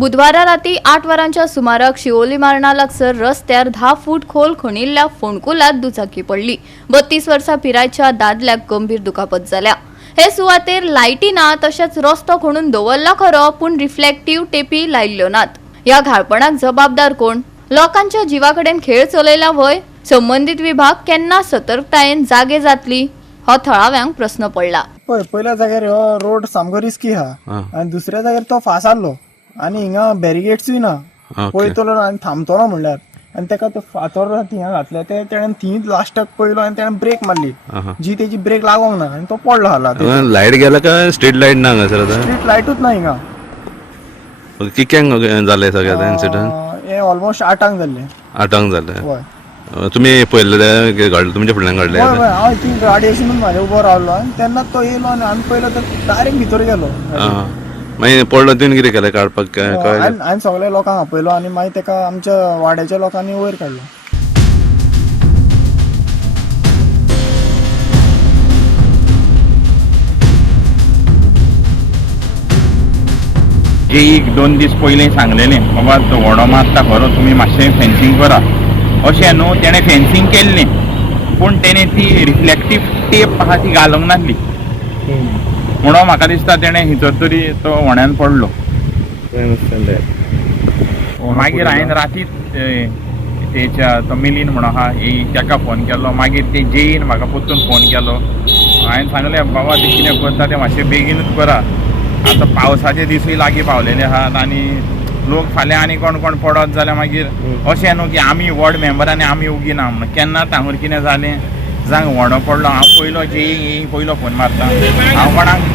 बुधवारा राती 8 वरांच्या सुमाराक शिवोली मार्णा लागसर रस्त्यार 10 फूट खोल खणिल्ल्या फोंडकुलात दुचाकी पडली। 32 वर्सां पिरायेच्या दादल्याक गंभीर दुखापत जाल्या। हे सुवातेर लायटी ना, तशेंच रस्तो खणून दवरला खरो, पूण रिफ्लेक्टिव्ह टेपी लायल्ल्यो नात। ह्या घाळपणाक जबाबदार कोण? लोकांच्या जीवाकडेन खेळ चलयला वय? संबंधित विभाग केन्ना सतर्कतायेन जागे जातली? हो थळाव्यांक प्रश्न पडला। पहिल्या जाग्यार हो रोड सामको रिस्की हा आणि दुसऱ्या जाग्यार तो फास आसलो आणि हिंगा बॅरिगेड्सूय ना। पळयतलो आणि थांबतलो म्हणल्यार आणि तेका तो फातर थिंगा घातले ते तेणेन थींच लास्टाक पळयलो आणि तेणेन ब्रेक मारली, जी तेजी ब्रेक लागोंक ना आणि तो पडलो हाला। लाईट गेला का स्ट्रीट लाईट ना हांगासर आता? स्ट्रीट लायटूच ना हिंगा। कित्याक जालें सगळें इन्सिडंट? हे ऑलमोस्ट 8 जाल्ले। 8 जालें? हय। तुम्ही पळयलें घडलें तुमच्या फुडल्यान घडलें? हय हय, हांव ती गाडी अशी म्हाज्या उबो रावलो आणि तेन्ना तो येयलो आणि हांवें पळयलो तर डायरेक्ट भितर गेलो। मागीर पडलो तुवें कितें केलें काडपाक काय? हांवें सगळ्या लोकांक आपयलो आणि मागीर तेका आमच्या वाड्याच्या लोकांनी वयर काडलो। एक 2 दीस पयलीं सांगलेलें बाबा तो व्हडो मारता खरो, तुमी मातशें फेन्सिंग करा अशें न्हू। तेणें फेन्सिंग केल्लें पूण तेणें ती रिफ्लेक्टिव्ह टेप आहा ती घालूंक नासली म्हणून म्हाका दिसता तेणें हितर तरी तो व्हण्यान पडलो। मागीर हांवें राती तेच्या तो मिलीन म्हणून आहा ताका फोन केलो, मागीर ते जेईन म्हाका परतून फोन केलो। हांवें सांगलें बाबा ते कितें करता तें मातशें बेगीनूच करा, आतां पावसाचे दिसूय लागीं पावलेले आहात आणि लोक फाल्यां आनी कोण कोण पडत जाल्यार मागीर अशें न्हू की आमी वॉर्ड मेंबर आनी आमी उगी ना म्हणून। केन्नाच हांगर कितें जालें जांग व्हडो पडलो हांव पयलो जेई पयलो फोन मारता। हांव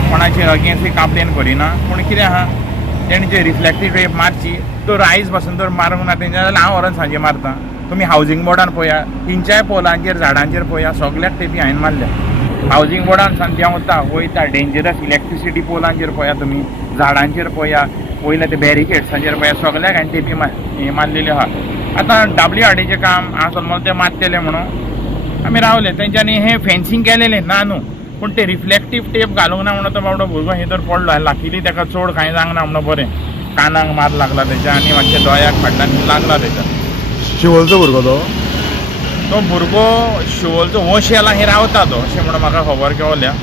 कोणाचेर अगेन्स्ट कंप्लेन करिना, पूण कितें आहा तेणी जे रिफ्लेक्टिव्ह टेप मारची तर आयज पासून तर मारूंक ना तेंच्या जाल्यार हांव व्हरोन सांजे मारता। तुमी हावजींग बोर्डान पळया, तिनच्याय पोलांचेर झाडांचेर पळया, सगळ्याक टेपी हांवें मारल्या। हावजींग बोर्डान सांगता वयता डेंजरस इलेक्ट्रिसिटी पोलांचेर पळया, तुमी झाडांचेर पळया, वयल्या ते बॅरिकेड्सांचेर पळया, सगळ्याक हांवें टेपी मारलेल्यो आहा। आतां WRDचें काम आसलो ते मारतले म्हणून आमी रावले। तेंच्यांनी हें फेन्सिंग केलेलें ना न्हू, पूण ते रिफ्लेक्टिव्ह टेप घालूंक ना म्हणून तो बाबडो भुरगो हे तर पडलो। लाकीली तेका चड कांय जावंक ना म्हणून बरें, कानाक मार लागला तेच्या आनी मातशें दोळ्याक फाटल्यान लागला तेच्या। शिवोलचो भुरगो तो भुरगो शिवोलचो वंशेला हे रावता तो अशें म्हणून म्हाका खबर केवल्या।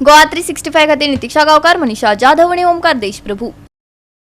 गोवा 365 खातीर नितीक्षा गांवकार, मनीषा जाधव आणि ओमकार देशप्रभू।